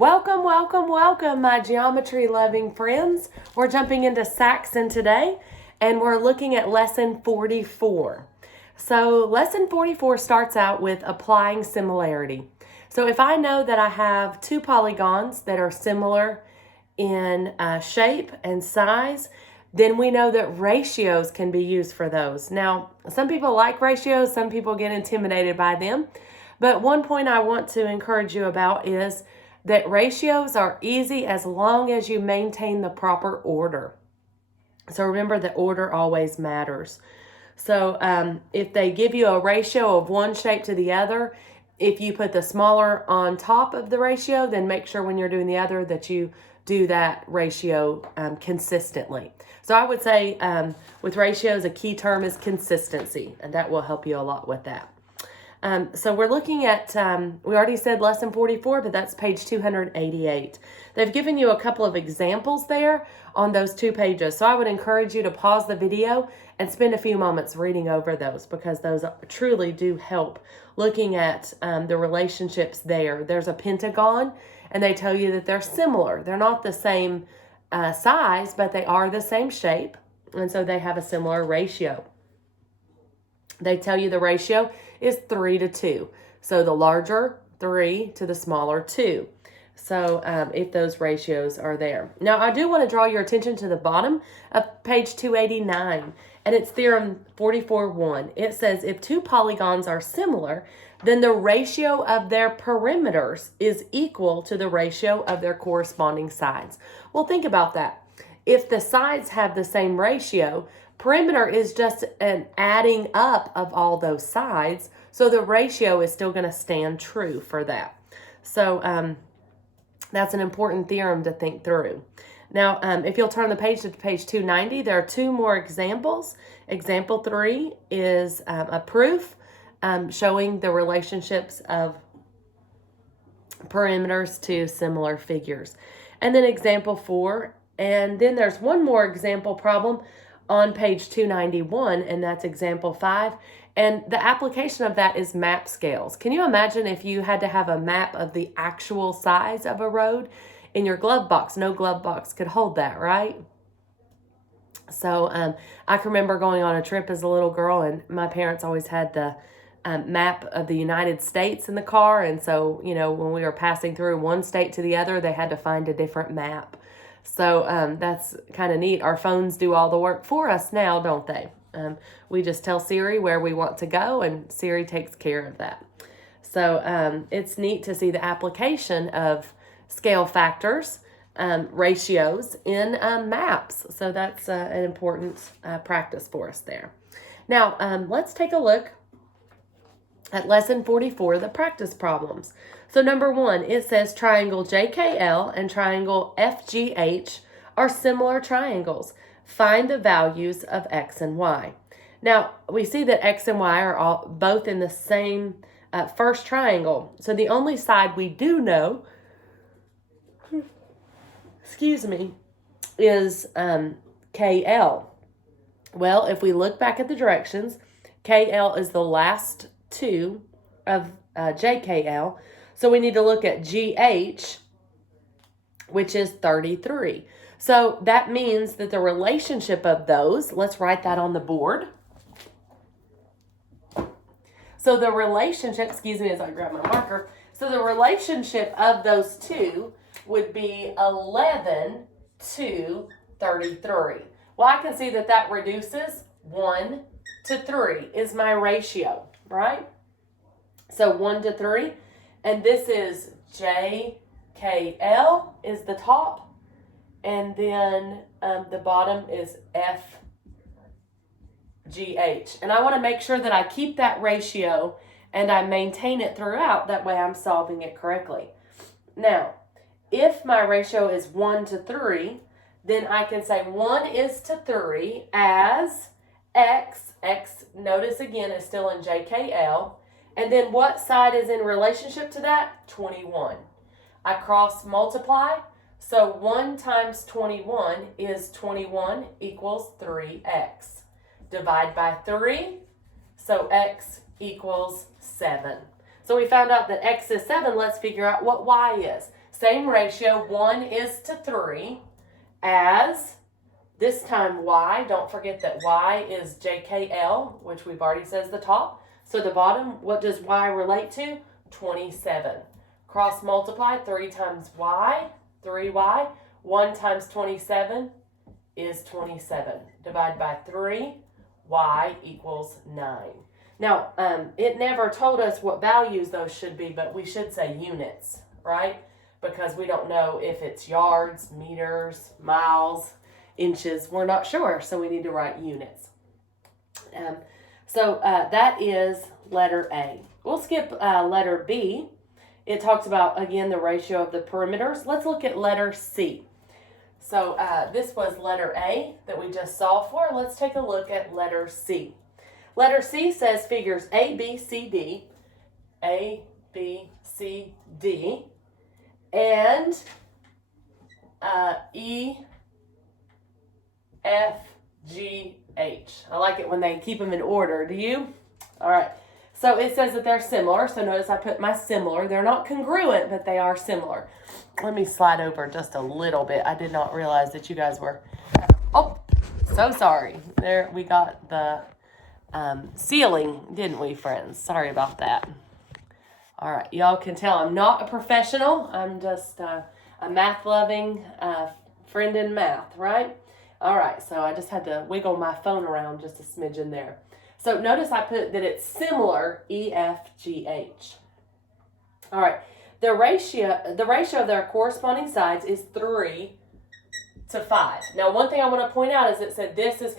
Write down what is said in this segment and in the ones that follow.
Welcome, welcome, welcome, my geometry-loving friends. We're jumping into Saxon today, and we're looking at Lesson 44. So Lesson 44 starts out with applying similarity. So if I know that I have two polygons that are similar in shape and size, then we know that ratios can be used for those. Now, some people like ratios, some people get intimidated by them, but one point I want to encourage you about is that ratios are easy as long as you maintain the proper order. So remember that order always matters. So if they give you a ratio of one shape to the other, if you put the smaller on top of the ratio, then make sure when you're doing the other that you do that ratio consistently. So I would say with ratios, a key term is consistency, and that will help you a lot with that. So we're looking at, we already said lesson 44, but that's page 288. They've given you a couple of examples there on those 2 pages. So I would encourage you to pause the video and spend a few moments reading over those, because those truly do help looking at the relationships there. There's a pentagon, and they tell you that they're similar. They're not the same size, but they are the same shape, and so they have a similar ratio. They tell you the ratio is 3 to 2. So the larger 3 to the smaller 2. So if those ratios are there. Now I do want to draw your attention to the bottom of page 289, and it's Theorem 44.1. It says if two polygons are similar, then the ratio of their perimeters is equal to the ratio of their corresponding sides. Well, think about that. If the sides have the same ratio, perimeter is just an adding up of all those sides, so the ratio is still going to stand true for that. So that's an important theorem to think through. Now, if you'll turn the page to page 290, there are 2 more examples. Example 3 is a proof showing the relationships of perimeters to similar figures. And then example 4, and then there's one more example problem on page 291, and that's example 5. And the application of that is map scales. Can you imagine if you had to have a map of the actual size of a road in your glove box? No glove box could hold that, right? So I can remember going on a trip as a little girl, and my parents always had the map of the United States in the car. And so, you know, when we were passing through one state to the other, they had to find a different map. So that's kind of neat. Our phones do all the work for us now, don't they? We just tell Siri where we want to go, and Siri takes care of that. So it's neat to see the application of scale factors, ratios in maps. So that's an important practice for us there. Now, let's take a look at lesson 44, the practice problems. So number 1, it says triangle JKL and triangle FGH are similar triangles. Find the values of X and Y. Now, we see that X and Y are both in the same first triangle. So the only side we do know, is KL. Well, if we look back at the directions, KL is the last 2 of JKL. So we need to look at GH, which is 33. So that means that the relationship of those, let's write that on the board. So the relationship, as I grab my marker. So the relationship of those 2 would be 11 to 33. Well, I can see that that reduces 1 to 3 is my ratio, right? So 1 to 3. And this is JKL is the top. And then the bottom is FGH. And I want to make sure that I keep that ratio and I maintain it throughout. That way I'm solving it correctly. Now, if my ratio is 1 to 3, then I can say 1 is to 3 as X. X, notice again, is still in JKL. And then what side is in relationship to that? 21. I cross multiply. So 1 times 21 is 21 equals 3x. Divide by 3, so x equals 7. So we found out that x is 7. Let's figure out what y is. same ratio, 1 is to 3, as this time y, don't forget that y is JKL, which we've already said is the top. So the bottom, what does y relate to? 27. Cross multiply, 3 times y, 3y. 1 times 27 is 27. Divide by 3, y equals 9. Now, it never told us what values those should be, but we should say units, right? Because we don't know if it's yards, meters, miles, inches. We're not sure, so we need to write units. So that is letter A. We'll skip letter B. It talks about, again, the ratio of the perimeters. Let's look at letter C. So this was letter A that we just saw for. Let's take a look at letter C. Letter C says figures A, B, C, D, A, B, C, D, and E, F, G, H. I like it when they keep them in order. Do you? All right. So it says that they're similar. So notice I put my similar. They're not congruent, but they are similar. Let me slide over just a little bit. I did not realize that you guys were... Oh, so sorry. There we got the ceiling, didn't we, friends? Sorry about that. All right. Y'all can tell I'm not a professional. I'm just a math-loving friend in math, right? All right. So I just had to wiggle my phone around just a smidgen there. So notice I put that it's similar, E, F, G, H. All right. The ratio of their corresponding sides is 3 to 5. Now, one thing I want to point out is it said this is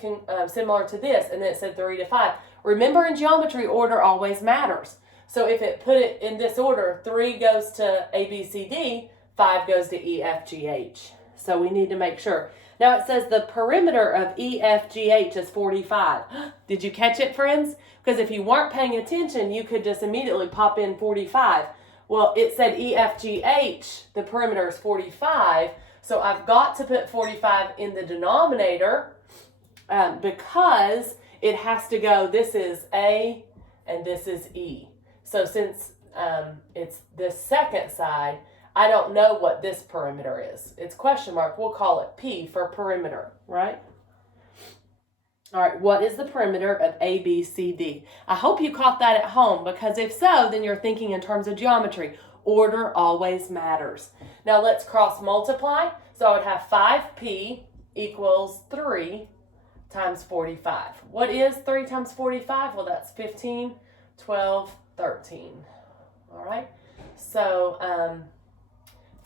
similar to this, and then it said 3 to 5. Remember, in geometry, order always matters. So if it put it in this order, 3 goes to A, B, C, D, 5 goes to E, F, G, H. So we need to make sure. Now it says the perimeter of E, F, G, H is 45. Did you catch it, friends? Because if you weren't paying attention, you could just immediately pop in 45. Well, it said E, F, G, H, the perimeter is 45. So I've got to put 45 in the denominator because it has to go, this is A and this is E. So since it's this second side, I don't know what this perimeter is. It's question mark. We'll call it P for perimeter, right? All right, what is the perimeter of A, B, C, D? I hope you caught that at home, because if so, then you're thinking in terms of geometry. Order always matters. Now let's cross multiply. So I would have 5P equals 3 times 45. What is 3 times 45? Well, that's 15, 12, 13. All right, so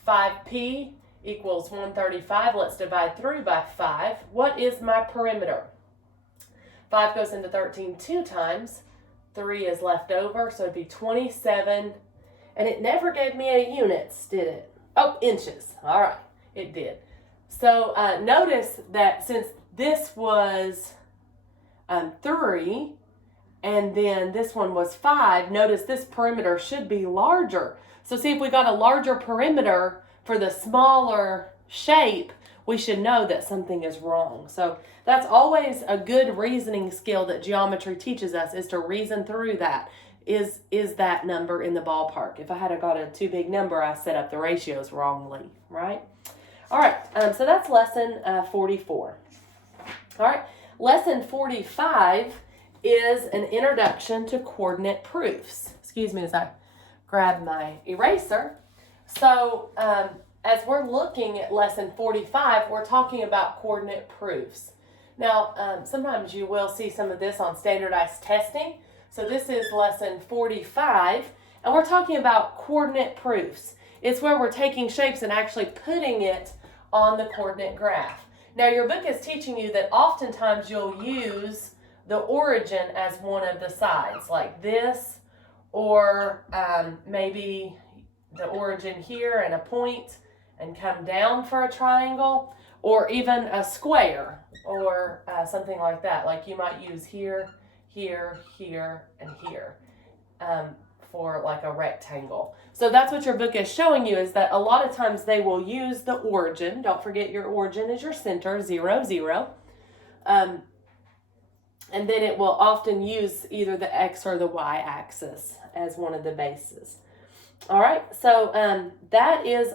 5P equals 135. Let's divide through by 5. What is my perimeter? 5 goes into 13 2 times. 3 is left over, so it'd be 27. And it never gave me a units, did it? Oh, inches. All right, it did. So notice that since this was 3, and then this one was 5, notice this perimeter should be larger. So see, if we got a larger perimeter for the smaller shape, we should know that something is wrong. So that's always a good reasoning skill that geometry teaches us, is to reason through that. Is that number in the ballpark? If I had got a too big number, I set up the ratios wrongly, right? All right, so that's lesson 44. All right, lesson 45 is an introduction to coordinate proofs. Excuse me as I grab my eraser. So as we're looking at lesson 45, we're talking about coordinate proofs. Now, sometimes you will see some of this on standardized testing. So this is lesson 45, and we're talking about coordinate proofs. It's where we're taking shapes and actually putting it on the coordinate graph. Now, your book is teaching you that oftentimes you'll use the origin as one of the sides, like this, or maybe the origin here and a point and come down for a triangle, or even a square, or something like that. Like you might use here, here, here, and here for like a rectangle. So that's what your book is showing you, is that a lot of times they will use the origin. Don't forget your origin is your center, 0, 0. And then it will often use either the X or the Y axis as one of the bases. All right, so that is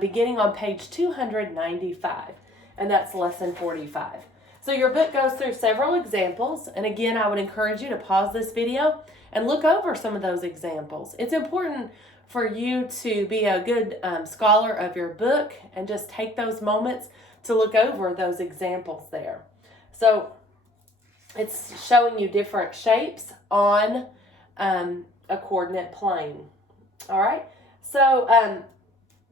beginning on page 295, and that's lesson 45. So your book goes through several examples, and again, I would encourage you to pause this video and look over some of those examples. It's important for you to be a good scholar of your book and just take those moments to look over those examples there. So it's showing you different shapes on a coordinate plane. All right, so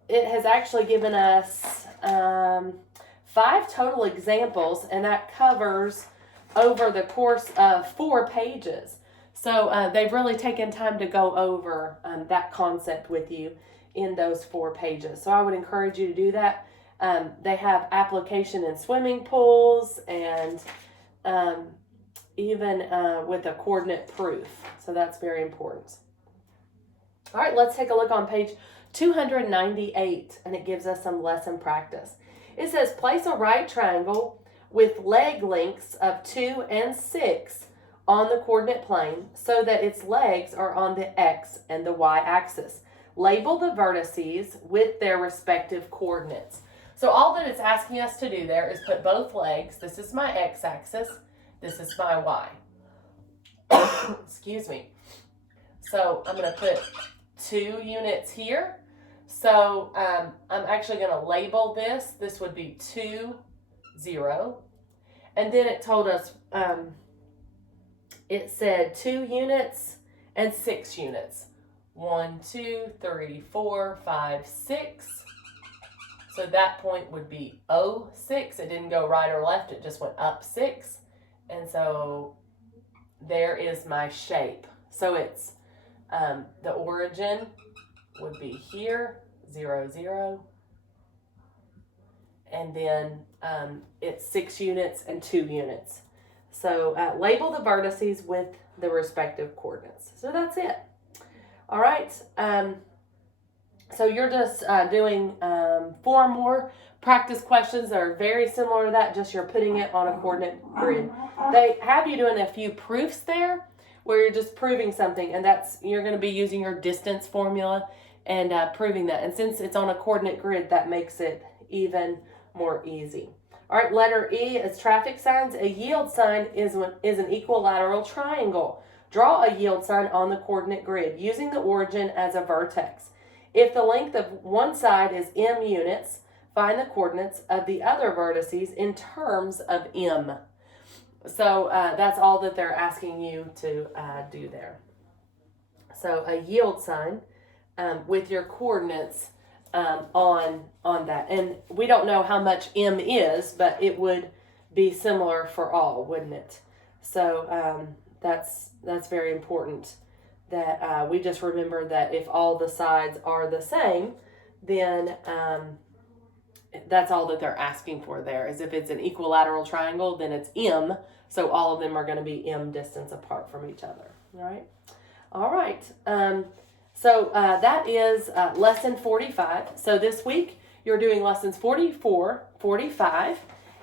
it has actually given us 5 total examples, and that covers over the course of 4 pages. So they've really taken time to go over that concept with you in those 4 pages. So I would encourage you to do that. They have application in swimming pools and even with a coordinate proof. So that's very important. All right, let's take a look on page 298, and it gives us some lesson practice. It says, place a right triangle with leg lengths of 2 and 6 on the coordinate plane so that its legs are on the x and the y axis. Label the vertices with their respective coordinates. So all that it's asking us to do there is put both legs. This is my x-axis. This is my y. Excuse me. So I'm going to put 2 units here. So I'm actually going to label this. This would be 2, 0. And then it told us, it said 2 units and 6 units. 1, 2, 3, 4, 5, 6. So that point would be 0, 6. It didn't go right or left. It just went up 6. And so there is my shape. So it's the origin would be here, 0, 0. And then it's 6 units and 2 units. So label the vertices with the respective coordinates. So that's it. All right. So you're just doing 4 more practice questions that are very similar to that, just you're putting it on a coordinate grid. They have you doing a few proofs there where you're just proving something, and that's you're going to be using your distance formula and proving that. And since it's on a coordinate grid, that makes it even more easy. All right, letter E is traffic signs. A yield sign is an equilateral triangle. Draw a yield sign on the coordinate grid using the origin as a vertex. If the length of one side is m units, find the coordinates of the other vertices in terms of m. So that's all that they're asking you to do there. So a yield sign with your coordinates on that. And we don't know how much m is, but it would be similar for all, wouldn't it? So that's very important that we just remember that if all the sides are the same, then that's all that they're asking for there. Is if it's an equilateral triangle, then it's m, so all of them are going to be m distance apart from each other. All right. So that is lesson 45. So this week you're doing lessons 44, 45,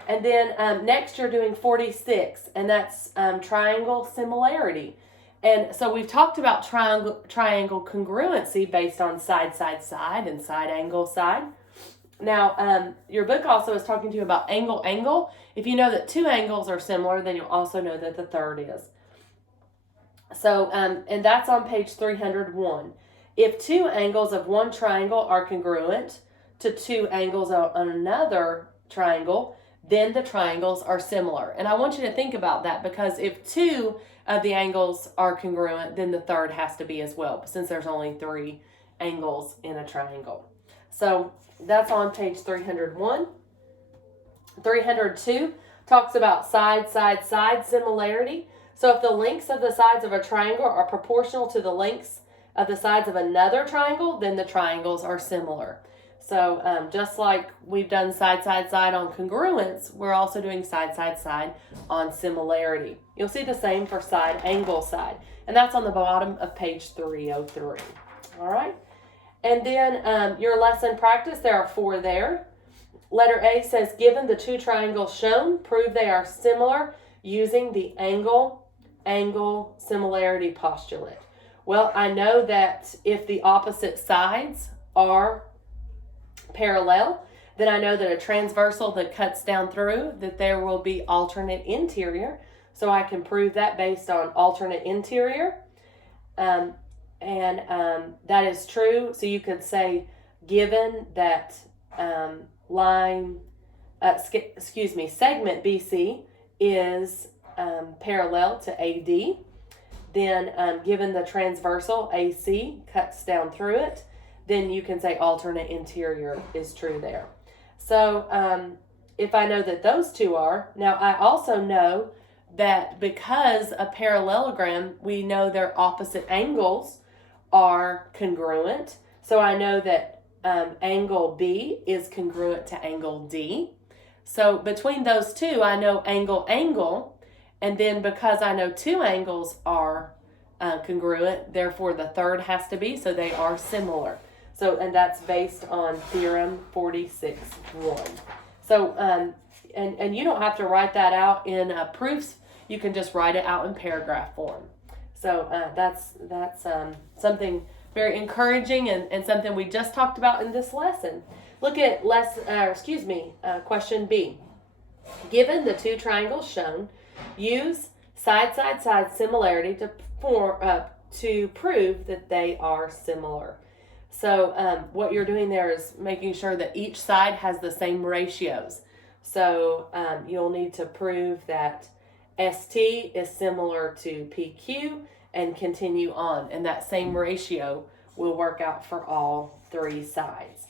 and then next you're doing 46, and that's triangle similarity. And so we've talked about triangle congruency based on side, side, side, and side, angle, side. Now, your book also is talking to you about angle, angle. If you know that 2 angles are similar, then you'll also know that the third is. So, and that's on page 301. If 2 angles of one triangle are congruent to 2 angles on another triangle, then the triangles are similar. And I want you to think about that, because if 2 of the angles are congruent, then the third has to be as well, since there's only 3 angles in a triangle. So that's on page 301. 302 talks about side, side, side similarity. So if the lengths of the sides of a triangle are proportional to the lengths of the sides of another triangle, then the triangles are similar. So just like we've done side, side, side on congruence, we're also doing side, side, side on similarity. You'll see the same for side, angle, side. And that's on the bottom of page 303. All right. And then your lesson practice, there are 4 there. Letter A says, given the 2 triangles shown, prove they are similar using the angle similarity postulate. Well, I know that if the opposite sides are parallel, then I know that a transversal that cuts down through, that there will be alternate interior. So I can prove that based on alternate interior. That is true. So you could say, given that segment BC is parallel to AD, then given the transversal AC cuts down through it, then you can say alternate interior is true there. So if I know that those two are, now I also know that because a parallelogram, we know their opposite angles are congruent. So I know that angle B is congruent to angle D. So between those two, I know angle, and then because I know two angles are congruent, therefore the third has to be, so they are similar. So, and that's based on Theorem 46.1. So, and you don't have to write that out in proofs. You can just write it out in paragraph form. So that's something very encouraging and something we just talked about in this lesson. Look at question B. Given the two triangles shown, use side-side-side similarity to prove that they are similar. So what you're doing there is making sure that each side has the same ratios. So you'll need to prove that ST is similar to PQ and continue on. And that same ratio will work out for all three sides.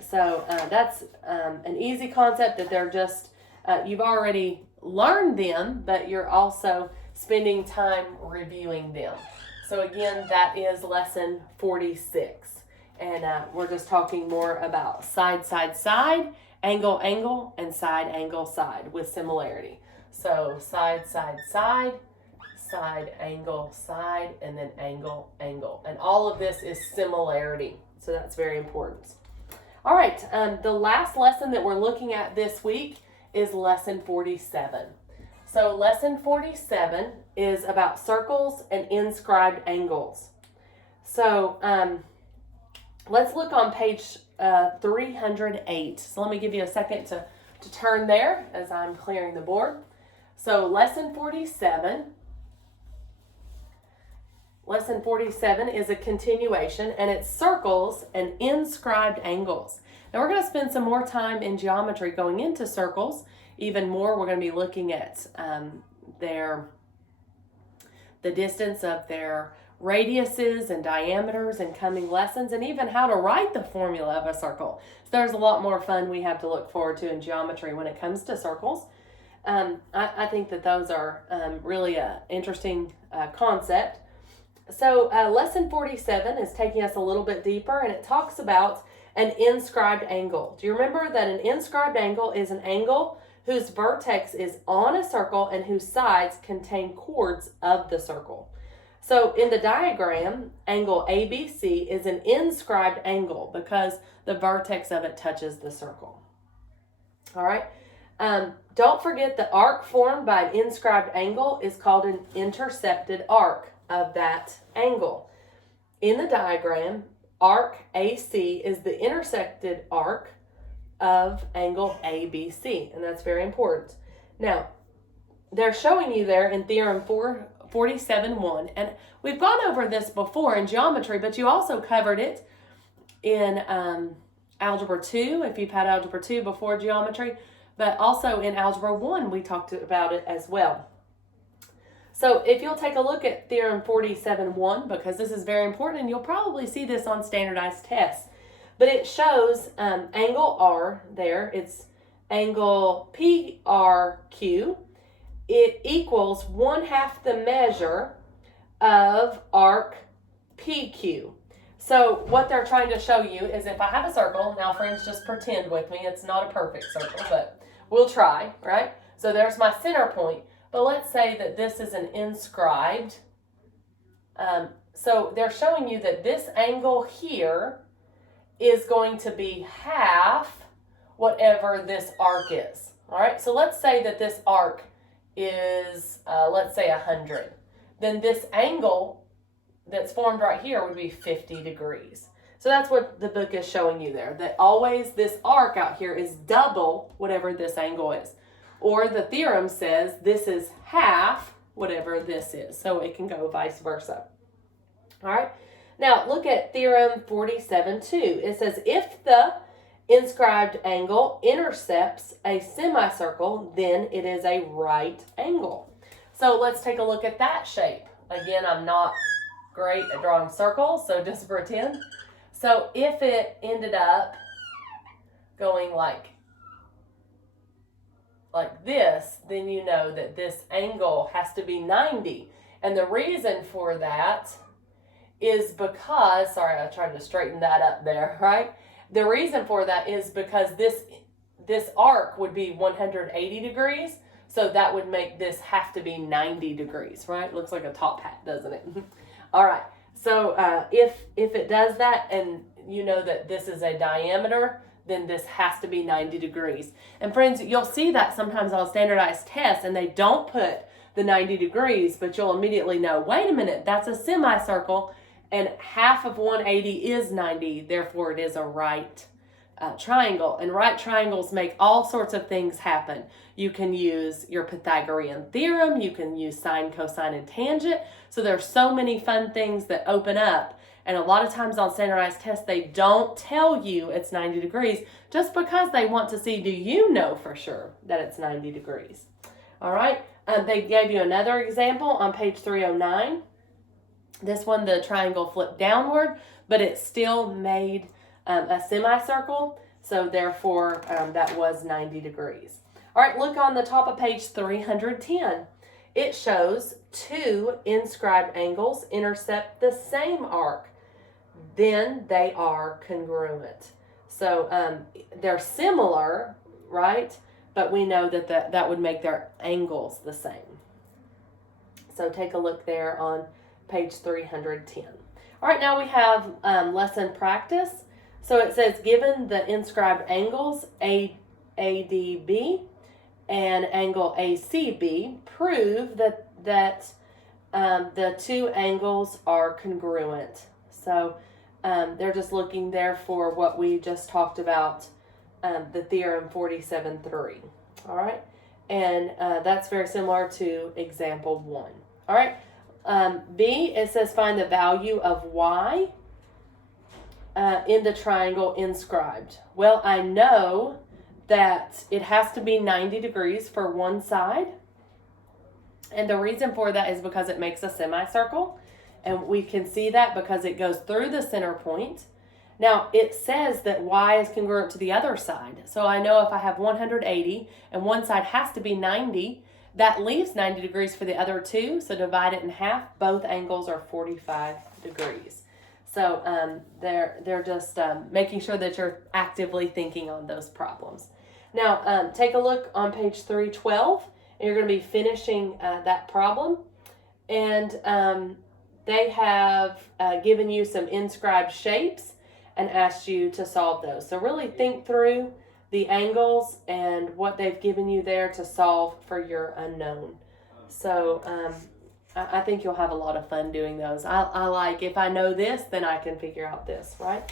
So that's an easy concept that they're just, you've already learned them, but you're also spending time reviewing them. So again, that is lesson 46. And we're just talking more about side, angle, and side, with similarity. So side, angle, side, and then angle. And all of this is similarity. So that's very important. All right, the last lesson that we're looking at this week is lesson 47. So lesson 47 is about circles and inscribed angles. So let's look on page 308. So let me give you a second to turn there as I'm clearing the board. So lesson 47 is a continuation, and it's circles and inscribed angles. Now we're going to spend some more time in geometry going into circles. Even more, we're going to be looking at the distance of their radiuses and diameters in coming lessons, and even how to write the formula of a circle. So there's a lot more fun we have to look forward to in geometry when it comes to circles. I think that those are really an interesting concept. So lesson 47 is taking us a little bit deeper, and it talks about an inscribed angle. Do you remember that an inscribed angle is an angle whose vertex is on a circle and whose sides contain chords of the circle? So in the diagram, angle ABC is an inscribed angle because the vertex of it touches the circle. All right. Don't forget the arc formed by an inscribed angle is called an intercepted arc of that angle. In the diagram, arc AC is the intersected arc of angle ABC, and that's very important. Now, they're showing you there in Theorem 47.1, and we've gone over this before in geometry, but you also covered it in Algebra 2, if you've had Algebra 2 before geometry, but also in Algebra 1, we talked about it as well. So if you'll take a look at Theorem 47.1, because this is very important, and you'll probably see this on standardized tests, but it shows angle R there. It's angle PRQ. It equals 1/2 the measure of arc PQ. So what they're trying to show you is if I have a circle, now friends, just pretend with me, it's not a perfect circle, but we'll try, right? So there's my center point, but let's say that this is an inscribed. So they're showing you that this angle here is going to be half whatever this arc is. All right, so let's say that this arc is, let's say 100. Then this angle that's formed right here would be 50 degrees. So that's what the book is showing you there, that always this arc out here is double whatever this angle is. Or the theorem says this is half whatever this is. So it can go vice versa. All right. Now look at Theorem 47.2. It says if the inscribed angle intercepts a semicircle, then it is a right angle. So let's take a look at that shape. Again, I'm not great at drawing circles, so just pretend. So if it ended up going like this, then you know that this angle has to be 90. And the reason for that is because, sorry, I tried to straighten that up there, right? The reason for that is because this arc would be 180 degrees, so that would make this have to be 90 degrees, right? Looks like a top hat, doesn't it? All right, so if it does that, and you know that this is a diameter, then this has to be 90 degrees. And friends, you'll see that sometimes on standardized tests, and they don't put the 90 degrees, but you'll immediately know, wait a minute, that's a semicircle, and half of 180 is 90, therefore it is a right triangle. And right triangles make all sorts of things happen. You can use your Pythagorean theorem, you can use sine, cosine, and tangent. So there's so many fun things that open up. And a lot of times on standardized tests, they don't tell you it's 90 degrees just because they want to see, do you know for sure that it's 90 degrees? All right, they gave you another example on page 309. This one, the triangle flipped downward, but it still made a semicircle. So therefore, that was 90 degrees. All right, look on the top of page 310. It shows two inscribed angles intercept the same arc. Then they are congruent. So they're similar, right? But we know that that would make their angles the same. So take a look there on page 310. All right, now we have lesson practice. So it says, given the inscribed angles ADB and angle ACB, prove that the two angles are congruent. So they're just looking there for what we just talked about, the Theorem 47.3. All right, and that's very similar to example 1. All right. B, it says find the value of y in the triangle inscribed. Well, I know that it has to be 90 degrees for one side. And the reason for that is because it makes a semicircle. And we can see that because it goes through the center point. Now, it says that y is congruent to the other side. So I know if I have 180 and one side has to be 90, that leaves 90 degrees for the other two, so divide it in half. Both angles are 45 degrees. So they're just making sure that you're actively thinking on those problems. Now, take a look on page 312, and you're going to be finishing that problem. And they have given you some inscribed shapes and asked you to solve those. So really think through the angles and what they've given you there to solve for your unknown. So I think you'll have a lot of fun doing those. I like, if I know this, then I can figure out this, right?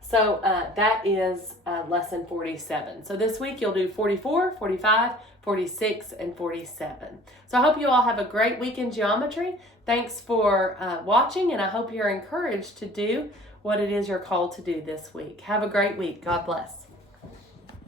So that is lesson 47. So this week you'll do 44, 45, 46, and 47. So I hope you all have a great week in geometry. Thanks for watching, and I hope you're encouraged to do what it is you're called to do this week. Have a great week. God bless.